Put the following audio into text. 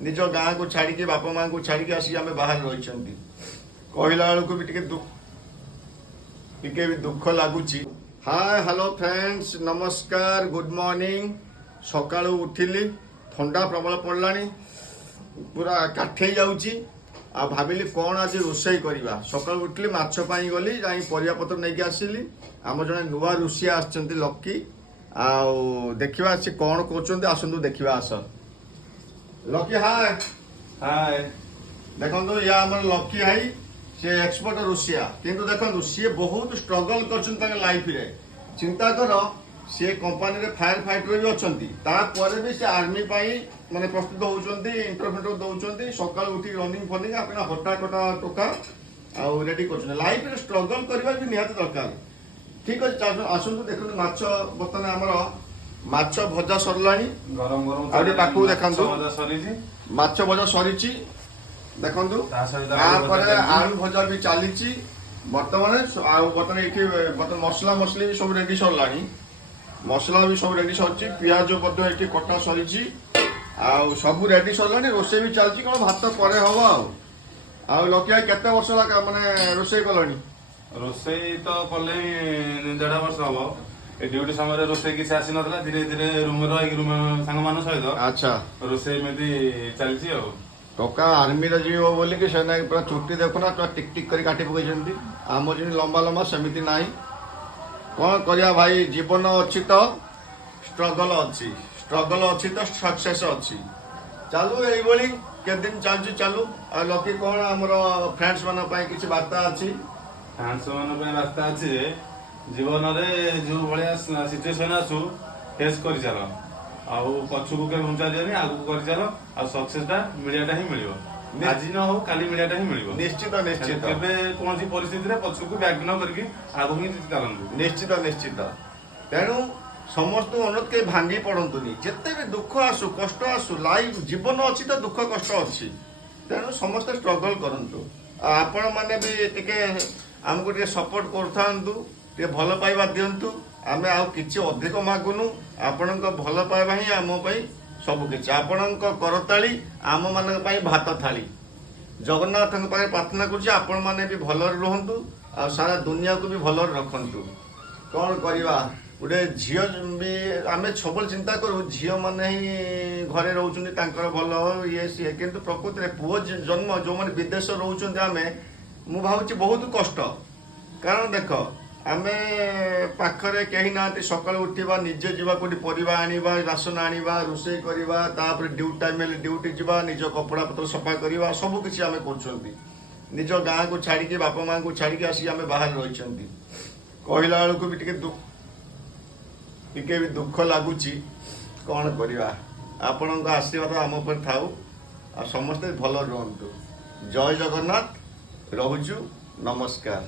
निज गाँ को छाड़ी बापा माँ को छाड़ी आसिक आम बाहर रही कहला बेलू भी टिके भी दुख लगुच। हाय हेलो फ्रेंड्स नमस्कार गुड मॉर्निंग। सका उठिली ठंडा प्रबल पड़ला पूरा काठे जाऊँगी आ भाविली कौन आज रोषे करवा। सका उठिली माछ पाई गली जाई परिया पत्र नहीं आसिली। आम जड़े नुआ रोषिया आसछंती लकी आ देखा सी कौन कर आसतु देखा आस। लकी हाय हाय देखो या आम लकी हाई से एक्सपर्ट रोषिया किंतु देखो सी बहुत स्ट्रगल कर लाइफ रे। चिंता कर सी कंपानी रे फायर फाइटर भी अच्छा भी से आर्मी माने प्रस्तुत होती इंटरव्यू दौरान सका उठी रनिंग फनिंग अपना हटा कटा टोका आउ रेडी कर लाइफ रे स्ट्रगल करवा भी निहाती दरकार। ठीक अच्छे आसतु देखते माछ बर्तमान आमर माछ भजा सरलानी गरम गरम आउटे पाखु देखंतु सरीजी माछ भजा सरीची देखंतु तापर आलू भजा भी चलीची बर्तमान बर्तमान ये बर्तमान मसला मसली भी सब रेडी सरलानी। मसला भी सब रेडी सरची पियाज ये कटा सरीची आउ सब रेडी सरलानी। रोषे भी चलची कौन भात पर हम आउ लकी केते वर्ष माने रोषे कलनी। रोषेई तो कले 1.5 वर्ष हम ए ड्यूटी समय रोषेई किसी आसी नथला धीरे धीरे रूम रूम सांग मान सहित अच्छा रोषेई एमती चलची आ टका आर्मी जीव बोल कि पूरा चुट्टी देखुना पूरा टिक टिक कर काटी पकई आम जी लंबा लंबा सेमती ना कौन करिया भाई जीवन अच्छी तो स्ट्रगल अच्छी तो सक्सेस अच्छी चालू ये के दिन चलू चालू आ लकी कौन आमर फ्रेंड्स मान किसी वार्ता अच्छी फ्रांस मान रास्ता अच्छी जे जीवन में जो भाया सिचुएसन आसु फेस कर चल आउ पछुक के घुंचा दियनि आगु कर चल आ सक्सेसटा मिलियाटा ही मिलियो। आज न हो काली मिलियाटा ही मिलियो निश्चित निश्चित केबे कोनसी परिस्थिति रे पछुक बैक न करके आगु ही चलंतु निश्चित निश्चित। तेणु समस्त अनुरोध के भांगी पड़तुनि जिते भी दुख आसु कष्ट आसु लाइफ जीवन अच्छी तो दुख कष्ट अच्छी तेणु समस्त स्ट्रगल करंतु। आपण माने भी टिके आमको टिके सपोर्ट करथांतु टिके भल पाइबा दियंतु। आमे आउ किछि अधिक मागुनु आपणक भल पाइबा ही आम पई सब किछि आपणक करताली आम मानक पई भात थाली जगन्नाथक पाखे प्रार्थना करुछि आपण माने भी भल रहंतु आ सारा दुनिया को भी भल रखंतु। कौन करवा गोटे झील भी आम सब चिंता करूँ झील मैंने ही घरे रोच भल ये सी कितु प्रकृति में पुओ जन्म जो मैंने विदेश रोच आम मु भावुँ बहुत कष्ट। कारण देख आम पाखरे कहीं ना सका उठा निजे जा कौटी परिवा आनिबा राशन आनिबा रोषे करवा ड्यूटी टाइम ड्यूटी जावा निज कपड़ा पत्र सफा करवा सब किसी आम कर निज गाँ को छाड़ी बापा माँ को छाड़ी आसिक आम बाहर रही कहला बेलू भी टिके भी दुख लगुच कौन करवा। आपण आशीर्वाद आम पर थाऊ आ समस्ते भल रुहतु। जय जगन्नाथ रहुचु नमस्कार।